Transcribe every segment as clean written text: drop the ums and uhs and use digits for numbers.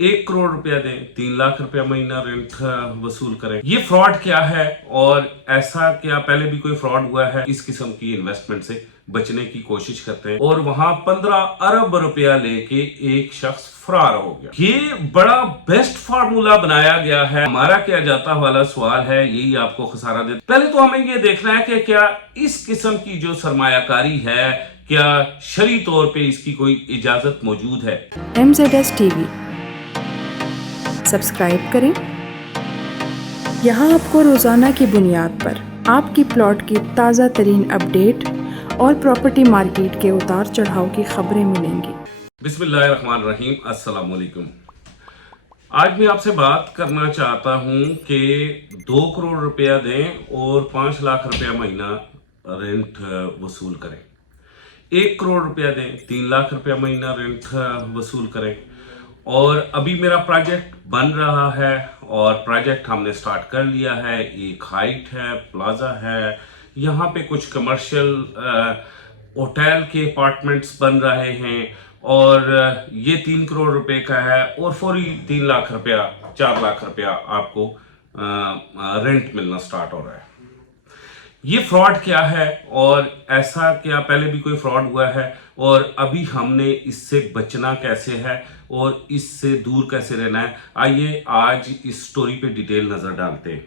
1 करोड़ रुपया दें, 3 लाख रुपया महीना रेंट वसूल करें। ये फ्रॉड क्या है और ऐसा क्या पहले भी कोई फ्रॉड हुआ है? इस किस्म की इन्वेस्टमेंट से बचने की कोशिश करते हैं और वहां 15 अरब रुपया लेके एक शख्स फरार हो गया। ये बड़ा बेस्ट फार्मूला बनाया गया है। हमारा क्या जाता वाला सवाल है, यही आपको खसारा दे। पहले तो हमें ये देखना है कि क्या इस किस्म की जो सरमायाकारी है, क्या शरई तौर पे इसकी कोई इजाजत मौजूद है? MZS TV सब्सक्राइब करें। यहाँ आपको रोज़ाना की बुनियाद पर आपकी प्लॉट की ताज़ा तरीन अपडेट और प्रॉपर्टी मार्केट के उतार चढ़ाव की खबरें मिलेंगी। बिस्मिल्लाहिर्रहमानिर्रहीम, अस्सलाम वालेकुम। आज मैं आपसे बात करना चाहता हूँ कि 2 करोड़ रुपया दें और 5 लाख रुपया महीना रेंट वसूल करें। 1 करोड़ रुपया दें, 3 लाख रुपया महीना रेंट वसूल करें। और अभी मेरा प्रोजेक्ट बन रहा है और प्रोजेक्ट हमने स्टार्ट कर लिया है। एक हाइट है, प्लाजा है, यहाँ पे कुछ कमर्शियल होटल के अपार्टमेंट्स बन रहे हैं और ये 3 करोड़ रुपए का है और फौरी 3 लाख रुपया 4 लाख रुपया आपको रेंट मिलना स्टार्ट हो रहा है। ये फ्रॉड क्या है और ऐसा क्या पहले भी कोई फ्रॉड हुआ है और अभी हमने इससे बचना कैसे है और इससे दूर कैसे रहना है? आइए आज इस स्टोरी पे डिटेल नजर डालते हैं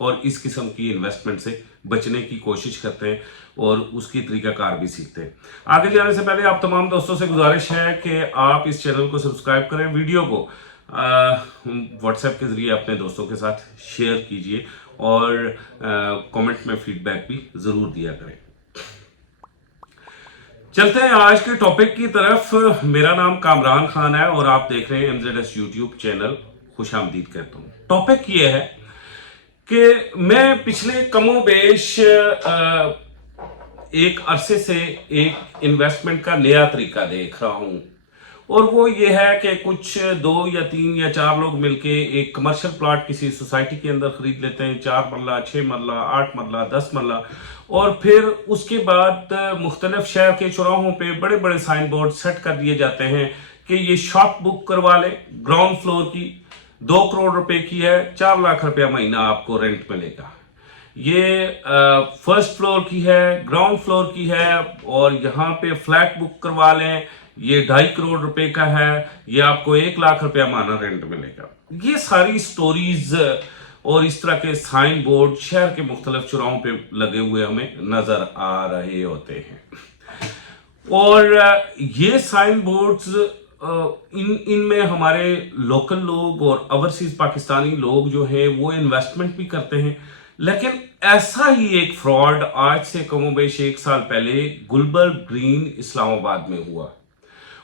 और इस किस्म की इन्वेस्टमेंट से बचने की कोशिश करते हैं और उसकी तरीकाकार भी सीखते हैं। आगे जाने से पहले आप तमाम दोस्तों से गुजारिश है कि आप इस चैनल को सब्सक्राइब करें, वीडियो को व्हाट्सएप के जरिए अपने दोस्तों के साथ शेयर कीजिए और कमेंट में फीडबैक भी जरूर दिया करें। चलते हैं आज के टॉपिक की तरफ। मेरा नाम कामरान खान है और आप देख रहे हैं MZS यूट्यूब चैनल। खुशामदीद कहता हूं। टॉपिक ये है कि मैं पिछले कमोबेश एक अरसे से एक इन्वेस्टमेंट का नया तरीका देख रहा हूं और वो ये है कि कुछ 2 या 3 या 4 लोग मिलके एक कमर्शियल प्लॉट किसी सोसाइटी के अंदर खरीद लेते हैं। 4 मरला, 6 मरला, 8 मरला, 10 मरला और फिर उसके बाद मुख्तलिफ शहर के चौराहों पे बड़े बड़े साइन बोर्ड सेट कर दिए जाते हैं कि ये शॉप बुक करवा ले, ग्राउंड फ्लोर की 2 करोड़ रुपए की है, 4 लाख रुपया महीना आपको रेंट मिलेगा। ये फर्स्ट फ्लोर की है, ग्राउंड फ्लोर की है और यहाँ पे फ्लैट बुक करवा लें, ये 2.5 करोड़ रुपए का है, ये आपको 1 लाख रुपया माना रेंट मिलेगा। ये सारी स्टोरीज और इस तरह के साइन बोर्ड शहर के मुख्तलिफ चौराहों पे लगे हुए हमें नजर आ रहे होते हैं और ये साइन बोर्ड्स इनमें हमारे लोकल लोग और ओवरसीज पाकिस्तानी लोग जो हैं वो इन्वेस्टमेंट भी करते हैं। लेकिन ऐसा ही एक फ्रॉड आज से कमोबेश 1 साल पहले गुलबर्ग ग्रीन इस्लामाबाद में हुआ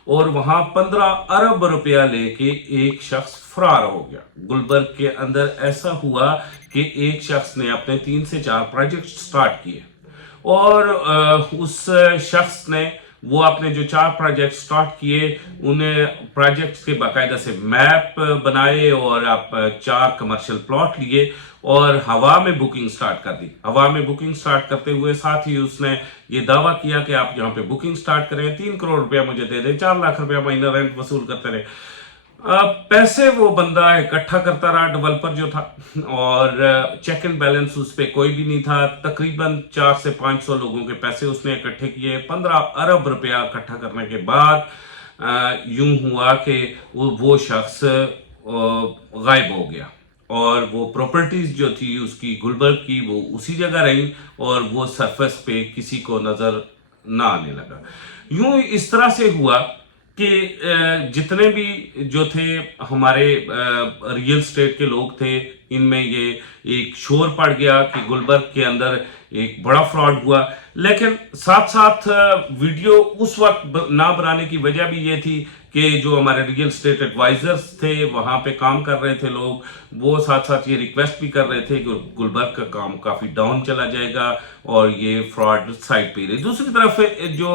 और वहां 15 अरब रुपया लेके एक शख्स फरार हो गया। गुलबर्ग के अंदर ऐसा हुआ कि एक शख्स ने अपने 3 से 4 प्रोजेक्ट स्टार्ट किए और उस शख्स ने वो अपने जो 4 प्रोजेक्ट स्टार्ट किए उन्हें प्रोजेक्ट्स के बाकायदा से मैप बनाए और आप 4 कमर्शियल प्लॉट लिए और हवा में बुकिंग स्टार्ट कर दी। हवा में बुकिंग स्टार्ट करते हुए साथ ही उसने ये दावा किया कि आप यहाँ पे बुकिंग स्टार्ट करें, 3 करोड़ रुपया मुझे दे दें, 4 लाख रुपया महीना रेंट वसूल करते रहे। पैसे वो बंदा इकट्ठा करता रहा, डेवलपर जो था, और चेक एंड बैलेंस उस पर कोई भी नहीं था। तकरीबन 400 से 500 लोगों के पैसे उसने इकट्ठे किए। 15 अरब रुपया इकट्ठा करने के बाद यूं हुआ कि वो शख्स गायब हो गया और वो प्रॉपर्टीज जो थी उसकी गुलबर्ग की वो उसी जगह रही और वो सरफेस पे किसी को नजर ना आने लगा। यूं इस तरह से हुआ कि जितने भी जो थे हमारे रियल स्टेट के लोग थे, इनमें ये एक शोर पड़ गया कि गुलबर्ग के अंदर एक बड़ा फ्रॉड हुआ। लेकिन साथ साथ वीडियो उस वक्त ना बनाने की वजह भी ये थी कि जो हमारे रियल स्टेट एडवाइजर्स थे वहां पे काम कर रहे थे लोग, वो साथ साथ ये रिक्वेस्ट भी कर रहे थे कि गुलबर्ग का काम काफी डाउन चला जाएगा और ये फ्रॉड साइड पे रही। दूसरी तरफ जो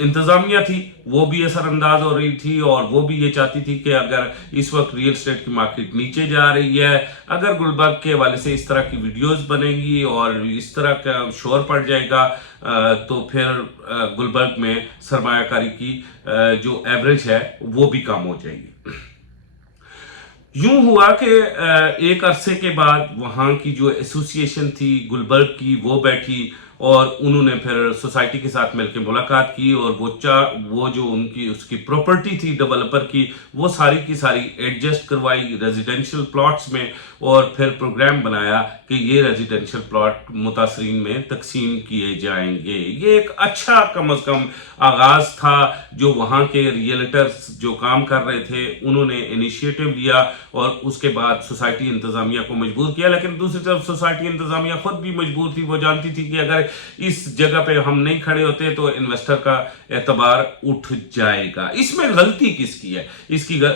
इंतजामिया थी वो भी असरअंदाज हो रही थी और वो भी ये चाहती थी कि अगर इस वक्त रियल स्टेट की मार्केट नीचे जा रही है, अगर गुलबर्ग के हवाले से इस तरह की वीडियोस बनेंगी और इस तरह का शोर पड़ जाएगा तो फिर गुलबर्ग में सरमायाकारी की जो एवरेज है वो भी कम हो जाएगी। यूं हुआ कि एक अरसे के बाद वहां की जो एसोसिएशन थी गुलबर्ग की, वो बैठी और उन्होंने फिर सोसाइटी के साथ मिलकर मुलाकात की और वो जो उनकी उसकी प्रॉपर्टी थी डेवलपर की, वो सारी की सारी एडजस्ट करवाई रेजिडेंशियल प्लॉट्स में, और फिर प्रोग्राम बनाया कि ये रेजिडेंशियल प्लॉट मुतासरीन में तकसीम किए जाएंगे। ये एक अच्छा कम अज कम आगाज था जो वहां के रियल्टर्स जो काम कर रहे थे उन्होंने इनिशिएटिव लिया, और उसके बाद सोसाइटी इंतजामिया को मजबूर किया। लेकिन दूसरी तरफ सोसाइटी इंतजामिया खुद भी मजबूर थी, वो जानती थी कि अगर इस जगह पे हम नहीं खड़े होते तो इन्वेस्टर का एतबार उठ जाएगा। इसमें गलती किसकी है?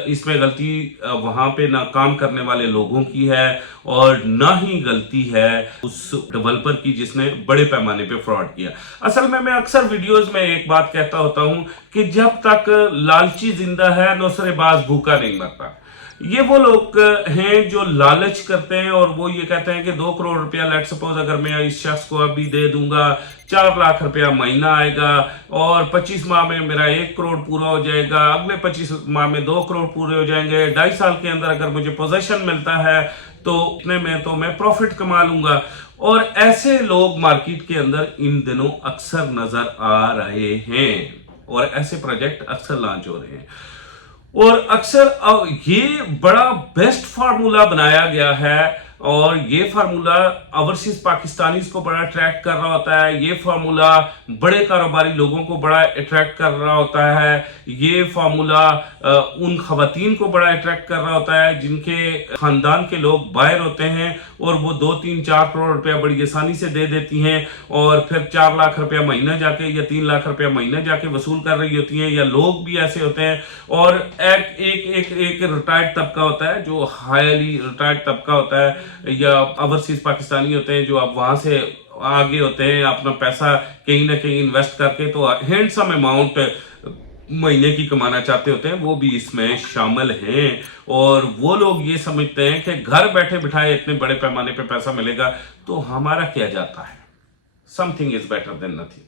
इसमें गलती वहां पे ना काम करने वाले लोगों की है और ना ही गलती है उस डेवलपर की जिसने बड़े पैमाने पे फ्रॉड किया। असल में मैं अक्सर वीडियोस में एक बात कहता होता हूं कि जब तक लालची जिंदा है नौसरेबाज भूखा नहीं मरता। ये वो लोग हैं जो लालच करते हैं और वो ये कहते हैं कि 2 करोड़ रुपया, लेट सपोज अगर मैं इस शख्स को अभी दे दूंगा 4 लाख रुपया महीना आएगा और 25 माह में मेरा 1 करोड़ पूरा हो जाएगा, अगले 25 माह में 2 करोड़ पूरे हो जाएंगे, 2.5 साल के अंदर अगर मुझे पोजीशन मिलता है तो इतने में तो मैं प्रॉफिट कमा लूंगा। और ऐसे लोग मार्केट के अंदर इन दिनों अक्सर नजर आ रहे हैं और ऐसे प्रोजेक्ट अक्सर लॉन्च हो रहे हैं। और अक्सर ये बड़ा बेस्ट फार्मूला बनाया गया है और ये फार्मूला ओवरसीज पाकिस्तानीज को बड़ा अट्रैक्ट कर रहा होता है। ये फार्मूला बड़े कारोबारी लोगों को बड़ा अट्रैक्ट कर रहा होता है। ये फार्मूला उन खवातीन को बड़ा अट्रैक्ट कर रहा होता है जिनके खानदान के लोग बाहर होते हैं और वो 2, 3, 4 करोड़ रुपया बड़ी आसानी से दे देती हैं और फिर 4 लाख रुपया महीना जाके या 3 लाख रुपया महीना जाके वसूल कर रही होती हैं। या लोग भी ऐसे होते हैं और एक रिटायर्ड तबका होता है जो हाईली रिटायर्ड तबका होता है या ओवरसीज पाकिस्तानी होते हैं जो अब वहां से आगे होते हैं अपना पैसा कहीं ना कहीं इन्वेस्ट करके तो हैंडसम अमाउंट महीने की कमाना चाहते होते हैं, वो भी इसमें शामिल हैं। और वो लोग ये समझते हैं कि घर बैठे बिठाए इतने बड़े पैमाने पे पैसा मिलेगा तो हमारा क्या जाता है, something is better than nothing.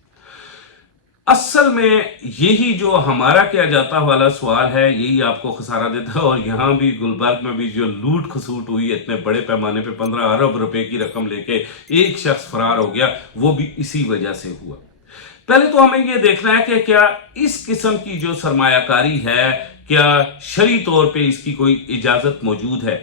असल में यही जो हमारा क्या जाता वाला सवाल है यही आपको खसारा देता है। और यहां भी गुलबर्ग में भी जो लूट खसूट हुई इतने बड़े पैमाने पे 15 अरब रुपए की रकम लेके एक शख्स फरार हो गया, वो भी इसी वजह से हुआ। पहले तो हमें यह देखना है कि क्या इस किस्म की जो सरमायाकारी है क्या शरई तौर पे इसकी कोई इजाजत मौजूद है।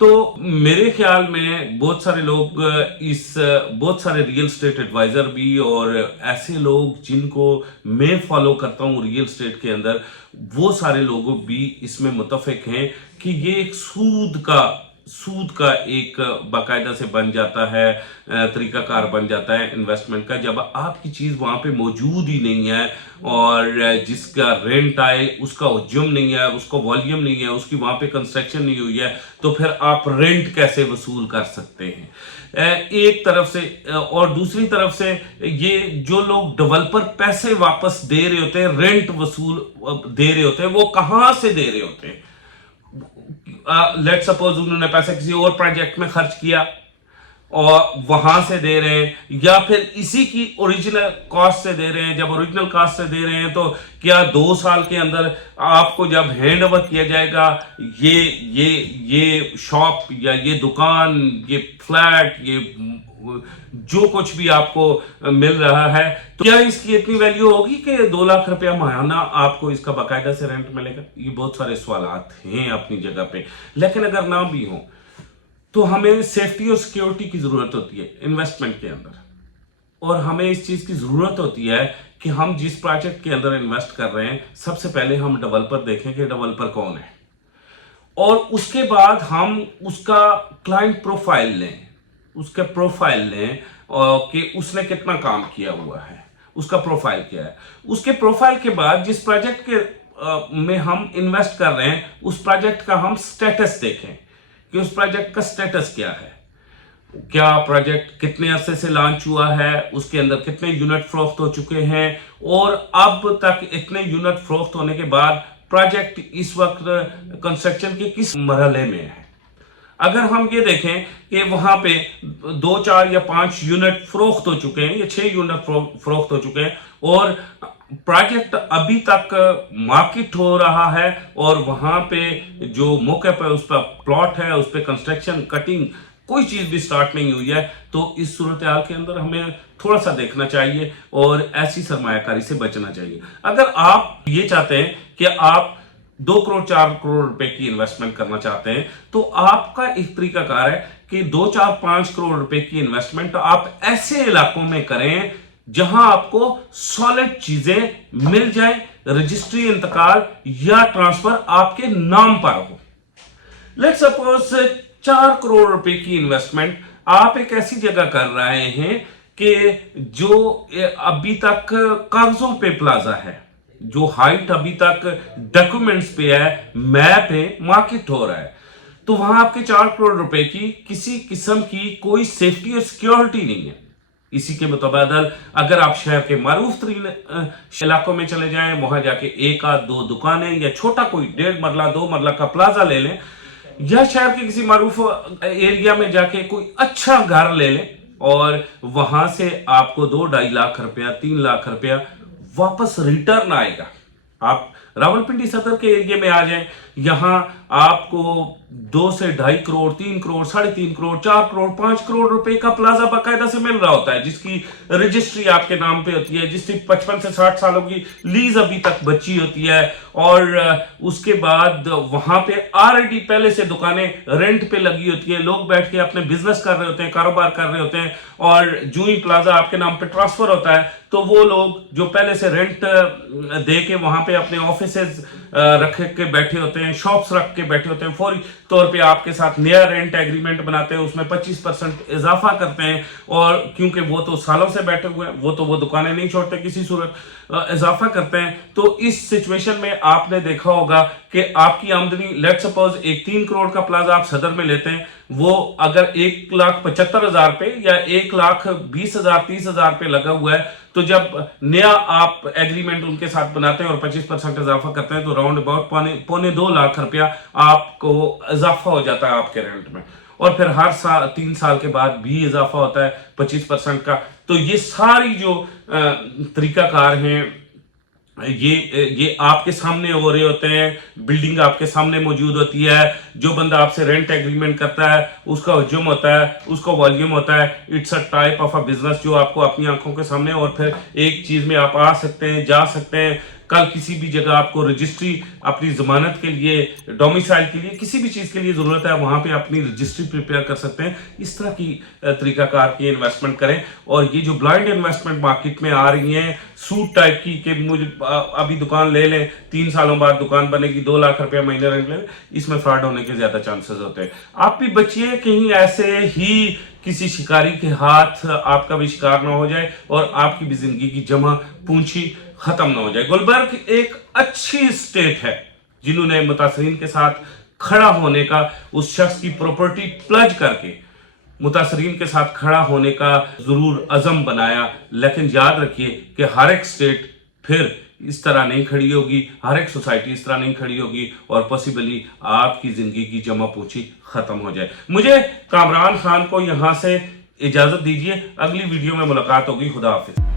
तो मेरे ख्याल में बहुत सारे लोग बहुत सारे रियल स्टेट एडवाइजर भी और ऐसे लोग जिनको मैं फॉलो करता हूं रियल स्टेट के अंदर, वो सारे लोग भी इसमें मुत्तफिक हैं कि ये एक सूद का एक बाकायदा से बन जाता है, तरीकाकार बन जाता है इन्वेस्टमेंट का। जब आपकी चीज वहां पे मौजूद ही नहीं है और जिसका रेंट आए उसका उज्जम नहीं है, उसका वॉल्यूम नहीं है, उसकी वहां पे कंस्ट्रक्शन नहीं हुई है, तो फिर आप रेंट कैसे वसूल कर सकते हैं एक तरफ से। और दूसरी तरफ से ये जो लोग डेवलपर पैसे वापस दे रहे होते हैं, रेंट वसूल दे रहे होते हैं, वो कहां से दे रहे होते हैं? लेट सपोज उन्होंने पैसा किसी और प्रोजेक्ट में खर्च किया और वहां से दे रहे हैं, या फिर इसी की ओरिजिनल कॉस्ट से दे रहे हैं। जब ओरिजिनल कॉस्ट से दे रहे हैं तो क्या 2 साल के अंदर आपको जब हैंड ओवर किया जाएगा ये शॉप या ये दुकान, ये फ्लैट, ये जो कुछ भी आपको मिल रहा है, तो क्या इसकी इतनी वैल्यू होगी कि 2 लाख रुपया महीना आपको इसका बाकायदा से रेंट मिलेगा? ये बहुत सारे सवाल हैं अपनी जगह पे। लेकिन अगर ना भी हो तो हमें सेफ्टी और सिक्योरिटी की जरूरत होती है इन्वेस्टमेंट के अंदर, और हमें इस चीज की जरूरत होती है कि हम जिस प्रोजेक्ट के अंदर इन्वेस्ट कर रहे हैं सबसे पहले हम डेवलपर देखें कि डेवलपर कौन है, और उसके बाद हम उसका क्लाइंट प्रोफाइल लें, कि उसने कितना काम किया हुआ है, उसका प्रोफाइल क्या है। उसके प्रोफाइल के बाद जिस प्रोजेक्ट के में हम इन्वेस्ट कर रहे हैं उस प्रोजेक्ट का हम स्टेटस देखें कि उस प्रोजेक्ट का स्टेटस क्या है, क्या प्रोजेक्ट कितने अरसे से लॉन्च हुआ है, उसके अंदर कितने यूनिट फरोख्त हो चुके हैं, और अब तक इतने यूनिट फरोख्त होने के बाद प्रोजेक्ट इस वक्त कंस्ट्रक्शन के किस मरहले में है। अगर हम ये देखें कि वहां पे 2, 4 या 5 यूनिट फरोख्त हो चुके हैं या 6 यूनिट फरोख्त हो चुके हैं और प्रोजेक्ट अभी तक मार्केट हो रहा है और वहां पे जो मौके पर उस पर प्लॉट है, उस पर कंस्ट्रक्शन कटिंग कोई चीज भी स्टार्ट नहीं हुई है, तो इस सूरत हाल के अंदर हमें थोड़ा सा देखना चाहिए और ऐसी सरमायाकारी से बचना चाहिए। अगर आप ये चाहते हैं कि आप 2 करोड़ 4 करोड़ रुपए की इन्वेस्टमेंट करना चाहते हैं, तो आपका एक तरीकाकार है कि 2 4 5 करोड़ रुपए की इन्वेस्टमेंट आप ऐसे इलाकों में करें जहां आपको सॉलिड चीजें मिल जाए, रजिस्ट्री इंतकाल या ट्रांसफर आपके नाम पर हो। लेट्स सपोज 4 करोड़ रुपए की इन्वेस्टमेंट आप एक ऐसी जगह कर रहे हैं कि जो अभी तक कागजों पे प्लाजा है, जो हाइट अभी तक डॉक्यूमेंट्स पे है, मैप है, मार्केट हो रहा है, तो वहां आपके 4 करोड़ रुपए की किसी किस्म की कोई सेफ्टी और सिक्योरिटी नहीं है। इसी के मुतबादल अगर आप शहर के मारूफ तरीन इलाकों में चले जाएं, वहां जाके 1 आध 2 दुकानें या छोटा कोई 1.5 मरला 2 मरला का प्लाजा ले लें, या शहर के किसी मारूफ एरिया में जाके कोई अच्छा घर ले लें और वहां से आपको 2-2.5 लाख रुपया 3 लाख रुपया वापस रिटर्न आएगा। आप रावलपिंडी सदर के एरिया में आ जाएं, यहां आपको 2 से 2.5 करोड़ 3 करोड़ 3.5 करोड़ 4 करोड़ 5 करोड़ रुपए का प्लाजा बाकायदा से मिल रहा होता है, जिसकी रजिस्ट्री आपके नाम पे होती है, जिसकी 55 से 60 सालों की लीज अभी तक बची होती है, और उसके बाद वहां पे ऑलरेडी पहले से दुकानें रेंट पे लगी होती है, लोग बैठ के अपने बिजनेस कर रहे होते हैं, कारोबार कर रहे होते हैं, और जो ही प्लाजा आपके नाम पे ट्रांसफर होता है तो वो लोग जो पहले से रेंट दे के वहां पे अपने ऑफिसेज रख के बैठे होते हैं, शॉप्स रख के बैठे होते हैं, फौरी तौर पे आपके साथ नया रेंट एग्रीमेंट बनाते हैं, उसमें 25% इजाफा करते हैं, और क्योंकि वो तो सालों से बैठे हुए हैं, वो दुकानें नहीं छोड़ते, किसी सूरत इजाफा करते हैं। तो इस सिचुएशन में आपने देखा होगा कि आपकी आमदनी, लेट सपोज एक 3 करोड़ का प्लाजा आप सदर में लेते हैं, वो अगर 1,75,000 पे या 1,20,000 30,000 पे लगा हुआ है, तो जब नया आप एग्रीमेंट उनके साथ बनाते हैं और 25% इजाफा करते हैं, तो राउंड अबाउट 1.25-2 लाख रुपया आपको इजाफा हो जाता है आपके रेंट में, और फिर हर साल 3 साल के बाद भी इजाफा होता है 25% का। तो ये सारी जो तरीकाकार हैं ये आपके सामने हो रहे होते हैं, बिल्डिंग आपके सामने मौजूद होती है, जो बंदा आपसे रेंट एग्रीमेंट करता है उसका हजम होता है, उसका वॉल्यूम होता है, it's a type of a business जो आपको अपनी आंखों के सामने, और फिर एक चीज में आप आ सकते हैं, जा सकते हैं, कल किसी भी जगह आपको रजिस्ट्री अपनी जमानत के लिए, डोमिसाइल के लिए, किसी भी चीज के लिए जरूरत है, वहां पे अपनी रजिस्ट्री प्रिपेयर कर सकते हैं। इस तरह की तरीकाकार की इन्वेस्टमेंट करें। और ये जो ब्लाइंड इन्वेस्टमेंट मार्केट में आ रही हैं सूट टाइप की कि मुझे अभी दुकान ले लें, 3 सालों बाद दुकान बनेगी, 2 लाख रुपया महीने रेंट ले लें, इसमें फ्रॉड होने के ज्यादा चांसेस होते हैं। आप भी बचिए कहीं ऐसे ही किसी शिकारी के हाथ आपका भी शिकार ना हो जाए और आपकी भी जिंदगी की जमा पूंजी खत्म ना हो जाए। गुलबर्ग एक अच्छी स्टेट है जिन्होंने मुतासरीन के साथ खड़ा होने का, उस शख्स की प्रॉपर्टी प्लज करके मुतासरीन के साथ खड़ा होने का जरूर अज़म बनाया। लेकिन याद रखिए कि हर एक स्टेट फिर इस तरह नहीं खड़ी होगी, हर एक सोसाइटी इस तरह नहीं खड़ी होगी, और पॉसिबली आपकी जिंदगी की जमा पूंजी खत्म हो जाए। मुझे कामरान खान को यहां से इजाजत दीजिए, अगली वीडियो में मुलाकात होगी। खुदा हाफिज।